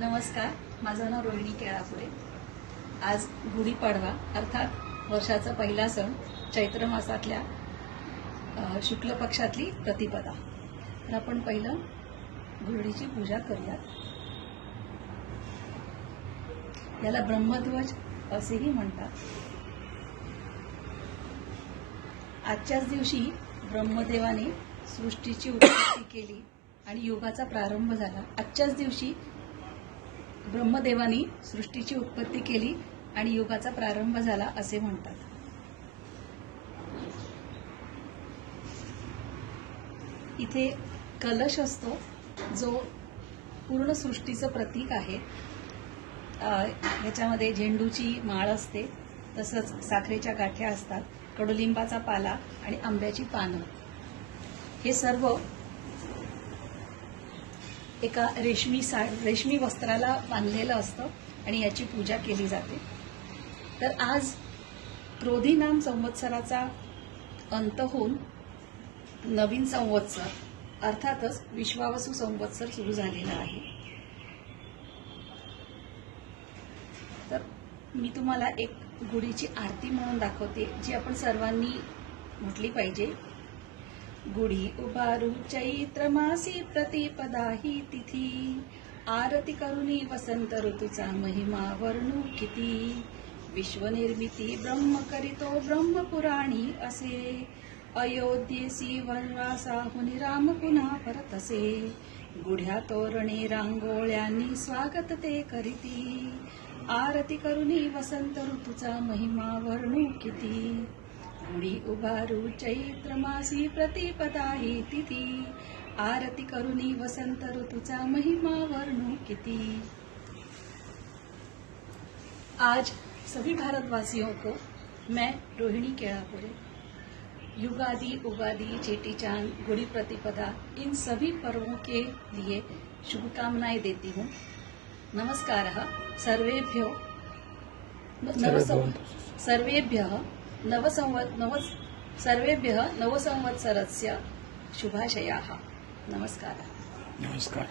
नमस्कार, माझं नाव रोहिणी केळापुरे। आज गुढीपाडवा अर्थात वर्षाचा पहिला सण, चैत्र मासातल्या शुक्ल पक्षातली प्रतिपदा। तर आपण पहिलं गुढीची पूजा करूयात। याला ब्रह्मध्वज असेही म्हणतात। आजच्याच दिवशी ब्रह्मदेवाने सृष्टीची उत्पत्ती केली आणि युगाचा प्रारंभ झाला। आजच्याच दिवशी ब्रह्मदेवाने सृष्टीची उत्पत्ती केली आणि युगाचा प्रारंभ झाला असे म्हणतात। इथे कलश असतो जो पूर्ण सृष्टीचं प्रतीक आहे। ह्याच्यामध्ये झेंडूची माळ असते, तसंच साखरेच्या गाठ्या असतात, कडुलिंबाचा पाला आणि आंब्याची पानं। हे सर्व एका रेशमी वस्त्राला बांधलेलं असतं आणि याची पूजा केली जाते। तर आज क्रोधी नाम संवत्सराचा अंत होऊन नवीन संवत्सर अर्थातच विश्वावसु संवत्सर सुरू झालेला आहे। तर मी तुम्हाला एक गुढीची आरती म्हणून दाखवते, जी आपण सर्वांनी म्हटली पाहिजे। गुढी उभारू चैत्र मासी प्रतिपदा ही तिथी, आरती करुणी वसंत ऋतूचा महिमा वर्णू किती। विश्वनिर्मिती ब्रह्म करीतो ब्रह्मपुराणी असे, अयोध्येसी वनवासाहुनी राम पुन्हा परतसे। गुढ्या तोरणे रांगोळ्यांनी स्वागत ते करीती, आरती करुणी वसंत ऋतूचा महिमा वर्णू किती। गुढी उभारू चैत्र मासी प्रतिपदा ही तिथी, आरती करुणी वसंत ऋतूचा महिमा वर्णू किती। आज सभी भारतवासियों को मैं रोहिणी केळापुरे युगादि, उगादि, चेटी चांद, गुड़ी प्रतिपदा इन सभी पर्वों के लिए शुभकामनाएं देती हूँ। नमस्कारः सर्वेभ्यः नवसंवत्सरस्य शुभाशयाः। नमस्कारः। नमस्कार।